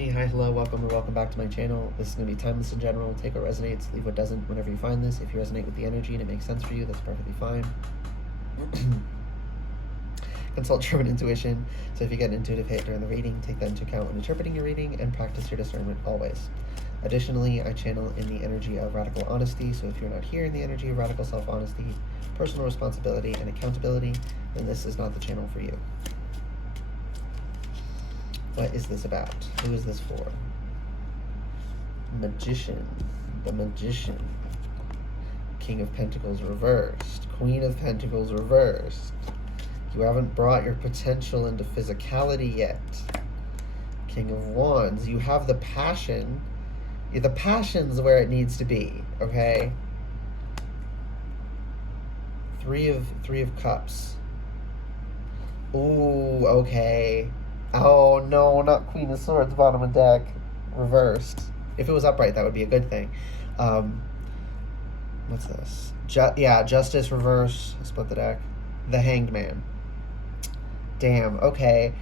Hey, hi, hello, welcome, or welcome back to my channel. This is going to be timeless in general. Take what resonates, leave what doesn't whenever you find this. If you resonate with the energy and it makes sense for you, that's perfectly fine. Consult your own intuition. So if you get an intuitive hit during the reading, take that into account when interpreting your reading and practice your discernment always. Additionally, I channel in the energy of radical honesty. So if you're not here in the energy of radical self-honesty, personal responsibility, and accountability, then this is not the channel for you. What is this about? Who is this for? Magician. The Magician. King of Pentacles reversed. Queen of Pentacles reversed. You haven't brought your potential into physicality yet. King of Wands. You have the passion. The passion's where it needs to be, okay? Three of Cups. Ooh, okay. Oh no, not Queen of Swords, bottom of deck, reversed. If it was upright, that would be a good thing. What's this? Justice reverse. Split the deck. The Hanged Man. Damn. Okay.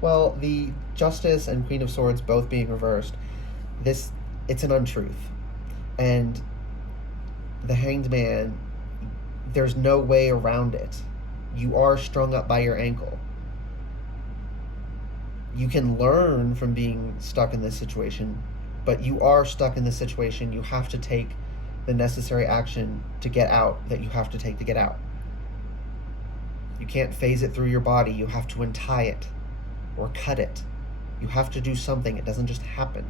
Well, the Justice and Queen of Swords both being reversed. It's an untruth, and the Hanged Man. There's no way around it. You are strung up by your ankle. You can learn from being stuck in this situation, but you are stuck in this situation. You have to take the necessary action to get out that you have to take to get out. You can't phase it through your body. You have to untie it or cut it. You have to do something. It doesn't just happen.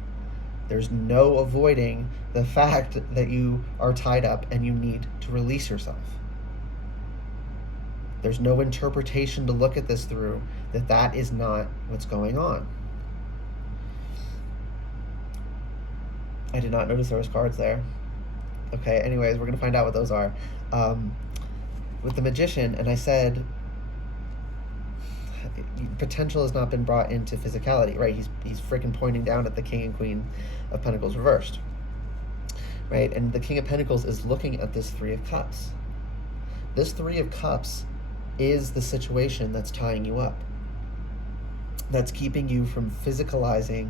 There's no avoiding the fact that you are tied up and you need to release yourself. There's no interpretation to look at this through that is not what's going on. I did not notice there was cards there. Okay, anyways, we're going to find out what those are. With the Magician, and I said, potential has not been brought into physicality, right? He's freaking pointing down at the King and Queen of Pentacles reversed, right? And the King of Pentacles is looking at this Three of Cups. This Three of Cups is the situation that's tying you up, that's keeping you from physicalizing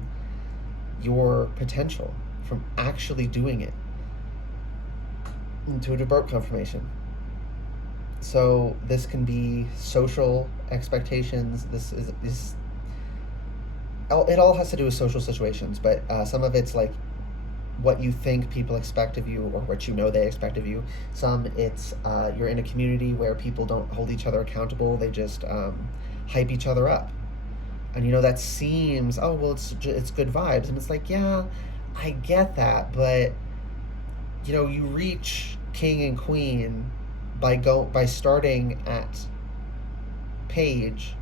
your potential, from actually doing it. Intuitive birth confirmation. So this can be social expectations. It all has to do with social situations, but some of it's like what you think people expect of you or what you know they expect of you. Some it's you're in a community where people don't hold each other accountable. They just hype each other up. And that seems, oh, well, it's good vibes. And it's like, yeah, I get that. But, you reach King and Queen by starting at Page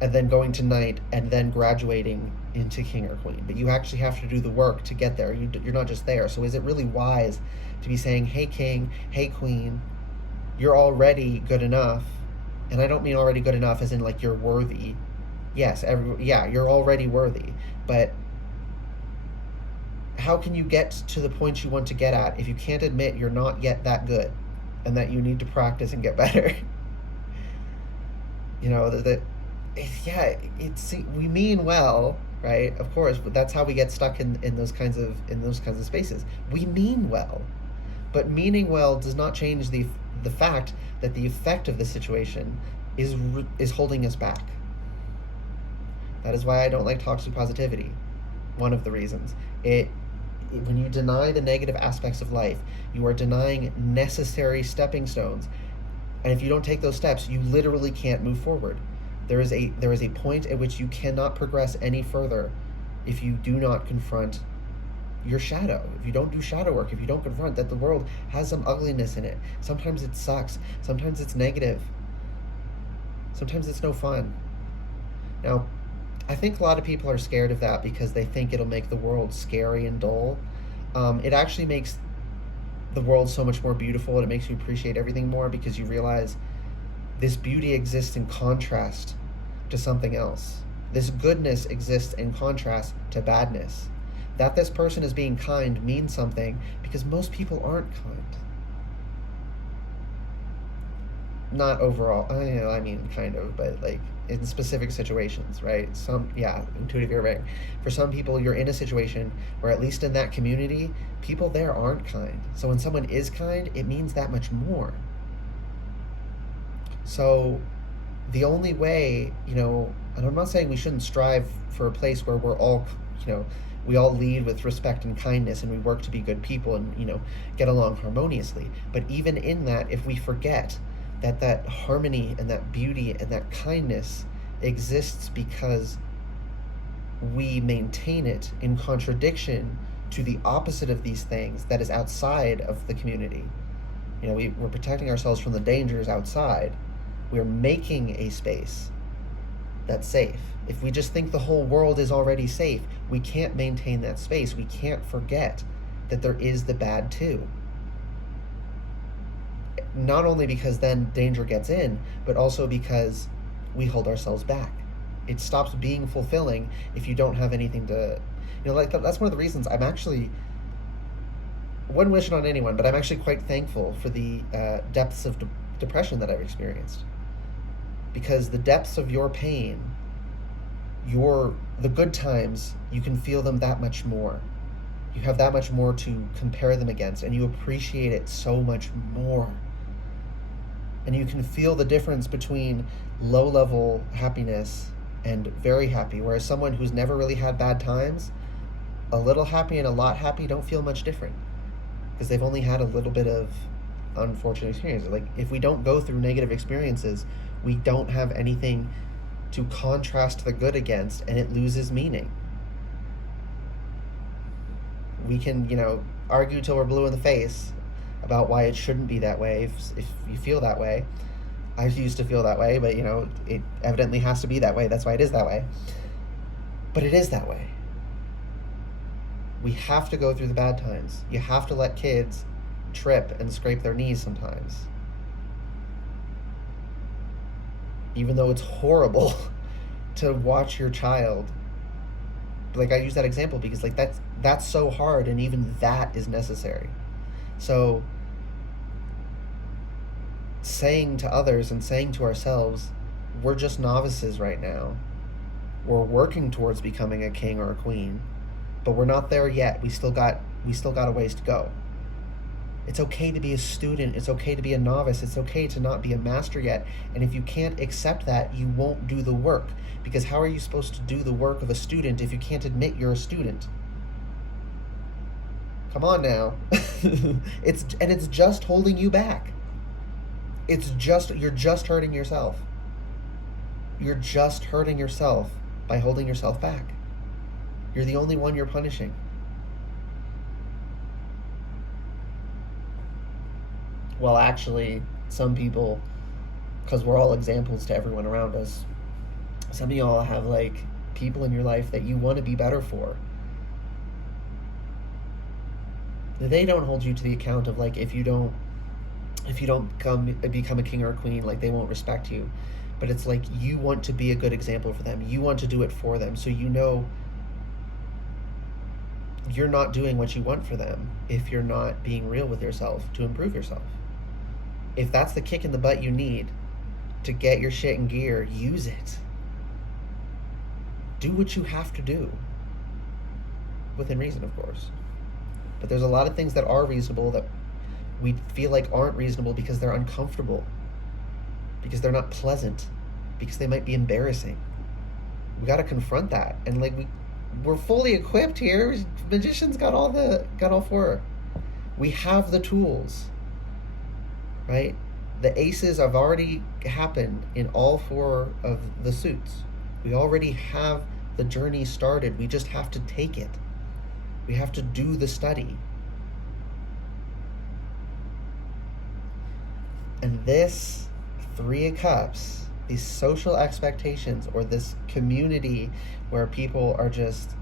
and then going to Knight and then graduating into King or Queen. But you actually have to do the work to get there. You're not just there. So is it really wise to be saying, hey, King, hey, Queen, you're already good enough? And I don't mean already good enough as in like you're worthy. Yes, you're already worthy. But how can you get to the point you want to get at if you can't admit you're not yet that good and that you need to practice and get better? We mean well, right? Of course, but that's how we get stuck in those kinds of spaces. We mean well, but meaning well does not change the fact that the effect of the situation is holding us back. That is why I don't like toxic positivity. One of the reasons. When you deny the negative aspects of life, you are denying necessary stepping stones. And if you don't take those steps, you literally can't move forward. There is a point at which you cannot progress any further if you do not confront your shadow. If you don't do shadow work, if you don't confront that the world has some ugliness in it. Sometimes it sucks. Sometimes it's negative. Sometimes it's no fun. Now, I think a lot of people are scared of that because they think it'll make the world scary and dull. It actually makes the world so much more beautiful, and it makes you appreciate everything more because you realize this beauty exists in contrast to something else. This goodness exists in contrast to badness. That this person is being kind means something because most people aren't kind. not overall. I mean, kind of, but like in specific situations, right? Intuitive earring. For some people, you're in a situation where, at least in that community, people there aren't kind. So when someone is kind, it means that much more. So the only way, and I'm not saying we shouldn't strive for a place where we're all, we all lead with respect and kindness, and we work to be good people and, get along harmoniously. But even in that, if we forget that harmony and that beauty and that kindness exists because we maintain it in contradiction to the opposite of these things that is outside of the community. We're protecting ourselves from the dangers outside. We're making a space that's safe. If we just think the whole world is already safe, we can't maintain that space. We can't forget that there is the bad too. Not only because then danger gets in, but also because we hold ourselves back. It stops being fulfilling if you don't have anything to, that's one of the reasons I'm actually, wouldn't wish it on anyone, but I'm actually quite thankful for the depths of depression that I've experienced. Because the depths of your pain, the good times, you can feel them that much more. You have that much more to compare them against, and you appreciate it so much more. And you can feel the difference between low-level happiness and very happy, whereas someone who's never really had bad times, a little happy and a lot happy don't feel much different, because they've only had a little bit of unfortunate experience. Like, if we don't go through negative experiences, we don't have anything to contrast the good against, and it loses meaning. We can, argue till we're blue in the face about why it shouldn't be that way if you feel that way. I used to feel that way, but it evidently has to be that way. That's why it is that way. But it is that way. We have to go through the bad times. You have to let kids trip and scrape their knees sometimes. Even though it's horrible to watch your child. Like, I use that example because that's so hard, and even that is necessary. So saying to others and saying to ourselves, we're just novices right now. We're working towards becoming a king or a queen, but we're not there yet. We still got a ways to go. It's okay to be a student. It's okay to be a novice. It's okay to not be a master yet. And if you can't accept that, you won't do the work. Because how are you supposed to do the work of a student if you can't admit you're a student? Come on now. It's just holding you back. You're just hurting yourself. You're just hurting yourself by holding yourself back. You're the only one you're punishing. Well, actually, some people, because we're all examples to everyone around us, some of y'all have people in your life that you want to be better for. They don't hold you to the account of if you don't become a king or a queen, they won't respect you. But it's you want to be a good example for them. You want to do it for them, so you're not doing what you want for them if you're not being real with yourself to improve yourself. If that's the kick in the butt you need to get your shit in gear, use it. Do what you have to do. Within reason, of course. But there's a lot of things that are reasonable that we feel aren't reasonable because they're uncomfortable, because they're not pleasant, because they might be embarrassing. We got to confront that, and we're fully equipped here. Magicians got all four. We have the tools, right? The aces have already happened in all four of the suits. We already have the journey started. We just have to take it. We have to do the study. And this Three of Cups, these social expectations, or this community where people are just,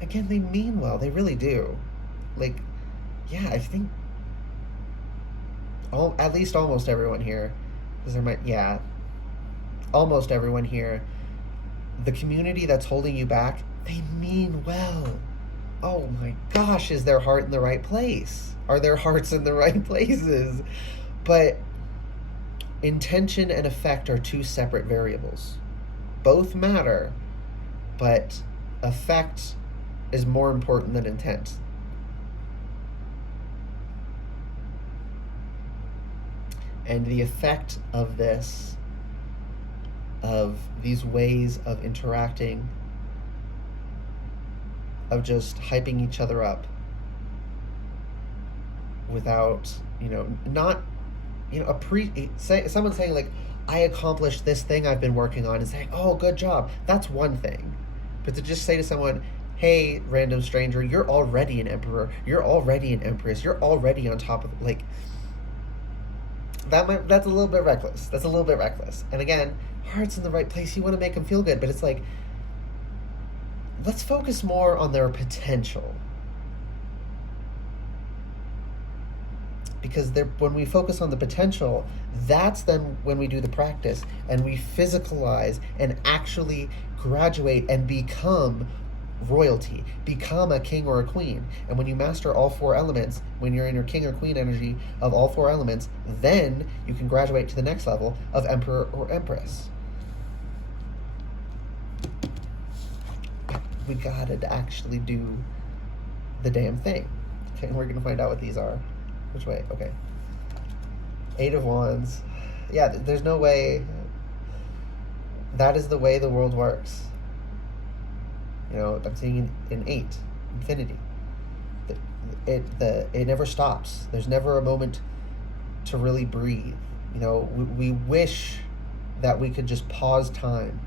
again, they mean well. They really do. I think at least almost everyone here, almost everyone here, the community that's holding you back, they mean well. Oh my gosh, is their heart in the right place? Are their hearts in the right places? But intention and effect are two separate variables. Both matter, but effect is more important than intent. And the effect of this, of these ways of interacting, of just hyping each other up without, not, someone saying like, I accomplished this thing I've been working on, and saying, oh, good job. That's one thing. But to just say to someone, hey, random stranger, you're already an emperor, you're already an empress, you're already on top of, like, that's a little bit reckless. That's a little bit reckless. And again, heart's in the right place. You want to make them feel good, but it's like, let's focus more on their potential. Because when we focus on the potential, that's then when we do the practice and we physicalize and actually graduate and become royalty, become a king or a queen. And when you master all four elements, when you're in your king or queen energy of all four elements, then you can graduate to the next level of emperor or empress. We gotta actually do the damn thing. Okay, and we're gonna find out what these are. Which way? Okay. 8 of Wands. Yeah, there's no way. That is the way the world works. I'm seeing an 8, infinity. It never stops. There's never a moment to really breathe. We wish that we could just pause time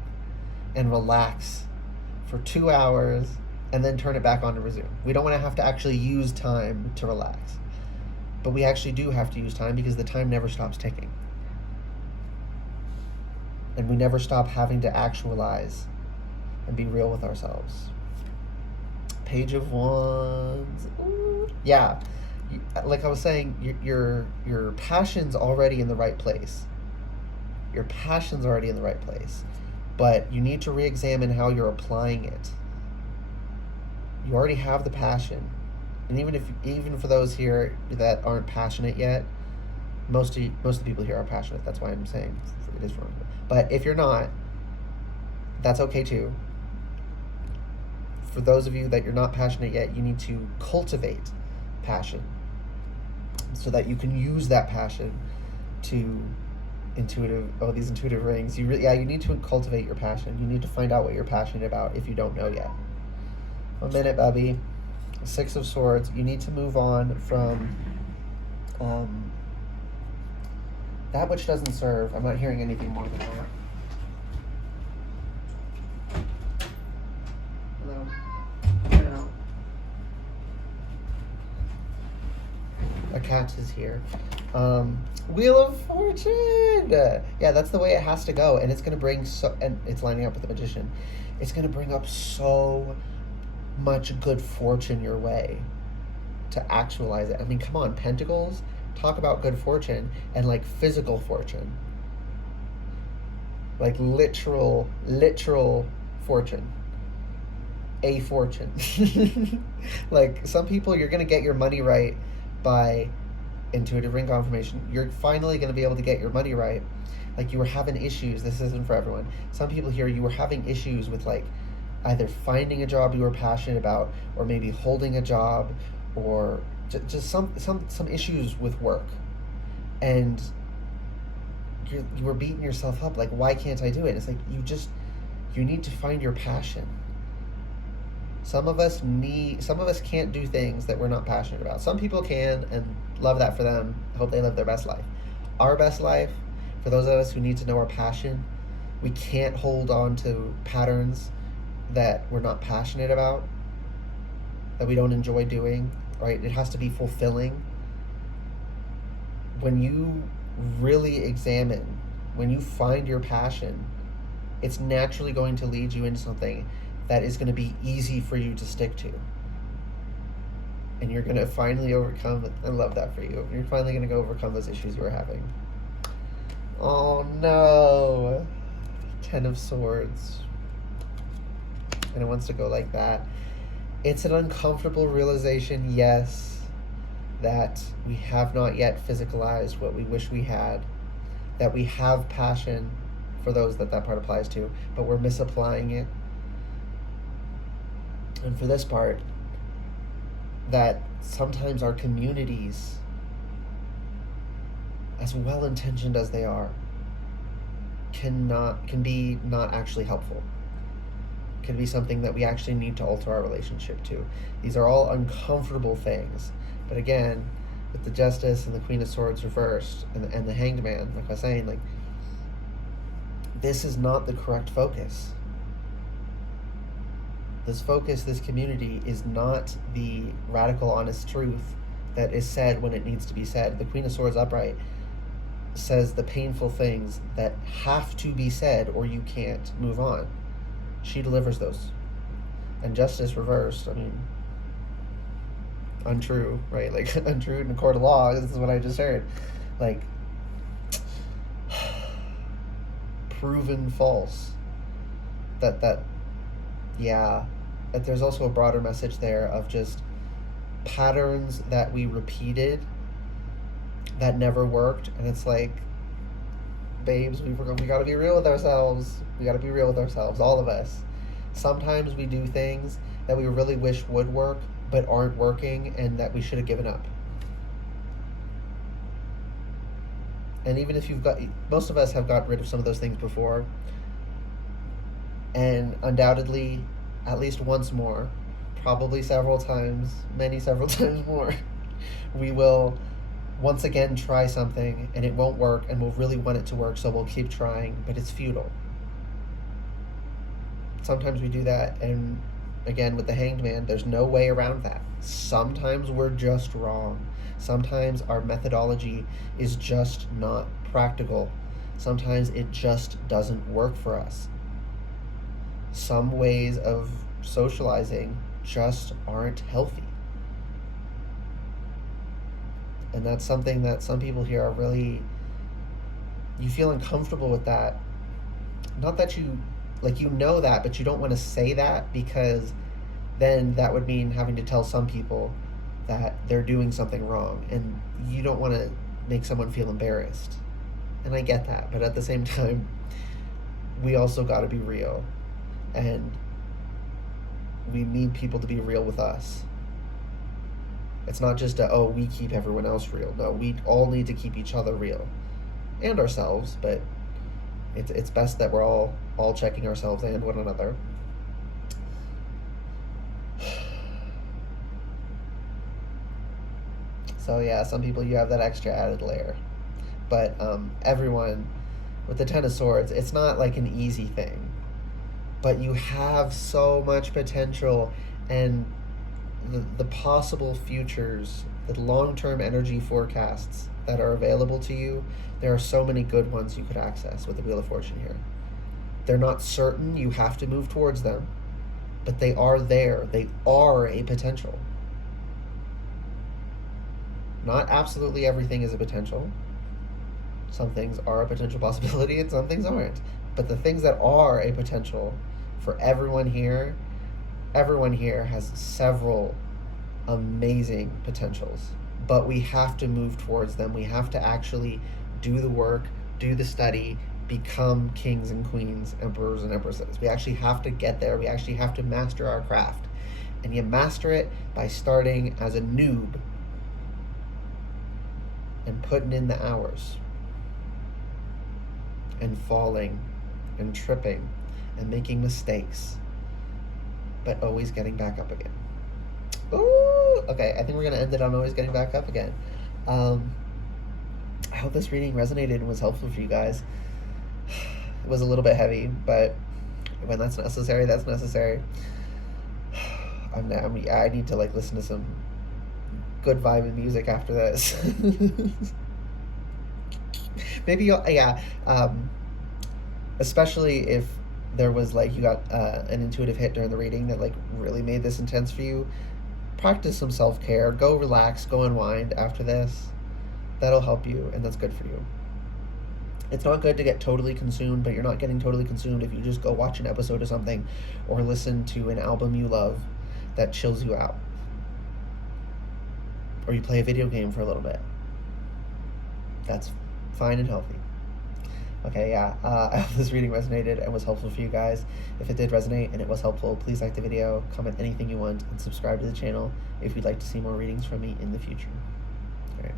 and relax for 2 hours and then turn it back on to resume. We don't want to have to actually use time to relax. But we actually do have to use time because the time never stops ticking. And we never stop having to actualize and be real with ourselves. Page of Wands. Ooh. Yeah, like I was saying, your passion's already in the right place. Your passion's already in the right place. But you need to re-examine how you're applying it. You already have the passion. And even for those here that aren't passionate yet, most of the people here are passionate. That's why I'm saying it is wrong. But if you're not, that's okay too. For those of you that you're not passionate yet, you need to cultivate passion so that you can use that passion to these intuitive rings. You need to cultivate your passion. You need to find out what you're passionate about if you don't know yet. 1 minute, Bubby. 6 of Swords. You need to move on from that which doesn't serve. I'm not hearing anything more than that. Hello. Hello. A cat is here. Wheel of Fortune. Yeah, that's the way it has to go, and it's going to bring and it's lining up with the Magician. It's going to bring up so much good fortune your way to actualize it. I mean, come on, Pentacles, talk about good fortune and like physical fortune, like literal fortune, a fortune. Like some people, you're gonna get your money right by intuitive ring confirmation. You're finally gonna be able to get your money right. Like you were having issues. This isn't for everyone. Some people here, you were having issues with like either finding a job you were passionate about, or maybe holding a job, or just some issues with work, and you were beating yourself up like, why can't I do it? It's like you need to find your passion. Some of us can't do things that we're not passionate about. Some people can, and love that for them. Hope they live their best life. Our best life, for those of us who need to know our passion, we can't hold on to patterns that we're not passionate about, that we don't enjoy doing, right? It has to be fulfilling. When you really examine, when you find your passion, it's naturally going to lead you into something that is going to be easy for you to stick to. And you're going to finally overcome it. I love that for you. You're finally going to go overcome those issues you were having. Oh no. 10 of Swords. And it wants to go like that. It's an uncomfortable realization, yes, that we have not yet physicalized what we wish we had. that we have passion for those that part applies to, but we're misapplying it. And for this part, that sometimes our communities, as well-intentioned as they are, can be not actually helpful. Can be something that we actually need to alter our relationship to. These are all uncomfortable things, but again, with the Justice and the Queen of Swords reversed and the Hanged Man, like I was saying, like, this is not the correct focus. This focus, this community, is not the radical, honest truth that is said when it needs to be said. The Queen of Swords upright says the painful things that have to be said or you can't move on. She delivers those. And Justice reversed, I mean, untrue, right? Like, untrue in a court of law. This is what I just heard. Like, proven false. That there's also a broader message there of just patterns that we repeated that never worked. And it's like, babes, we got to be real with ourselves. We got to be real with ourselves, all of us. Sometimes we do things that we really wish would work but aren't working, and that we should have given up. And even if most of us have got rid of some of those things before, and undoubtedly at least once more, probably several times, several times more, we will once again try something and it won't work, and we'll really want it to work, so we'll keep trying, but it's futile. Sometimes we do that, and again, with the Hanged Man, there's no way around that. Sometimes we're just wrong. Sometimes our methodology is just not practical. Sometimes it just doesn't work for us. Some ways of socializing just aren't healthy. And that's something that some people here are really, you feel uncomfortable with that. Not that you know that, but you don't want to say that, because then that would mean having to tell some people that they're doing something wrong, and you don't want to make someone feel embarrassed. And I get that, but at the same time, we also got to be real, and we need people to be real with us. It's not just we keep everyone else real. No, we all need to keep each other real, and ourselves, but it's best that we're all checking ourselves and one another. So yeah, some people, you have that extra added layer. But everyone, with the Ten of Swords, it's not like an easy thing. But you have so much potential, and the possible futures, the long-term energy forecasts that are available to you, there are so many good ones you could access with the Wheel of Fortune here. They're not certain you have to move towards them, but they are there. They are a potential. Not absolutely everything is a potential. Some things are a potential possibility and some things aren't. But the things that are a potential for everyone here has several amazing potentials. But we have to move towards them. We have to actually do the work, do the study, become kings and queens, emperors and empresses. We actually have to get there. We actually have to master our craft. And you master it by starting as a noob and putting in the hours and falling and tripping and making mistakes, but always getting back up again. Ooh, okay, I think we're going to end it on always getting back up again. I hope this reading resonated and was helpful for you guys. It was a little bit heavy, but when that's necessary, that's necessary. I need to listen to some good vibe music after this. Maybe especially if there was you got an intuitive hit during the reading that really made this intense for you. Practice some self-care. Go relax, go unwind after this. That'll help you, and that's good for you. It's not good to get totally consumed, but you're not getting totally consumed if you just go watch an episode of something or listen to an album you love that chills you out. Or you play a video game for a little bit. That's fine and healthy. Okay, yeah. I hope this reading resonated and was helpful for you guys. If it did resonate and it was helpful, please like the video, comment anything you want, and subscribe to the channel if you'd like to see more readings from me in the future. Alright,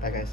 bye guys.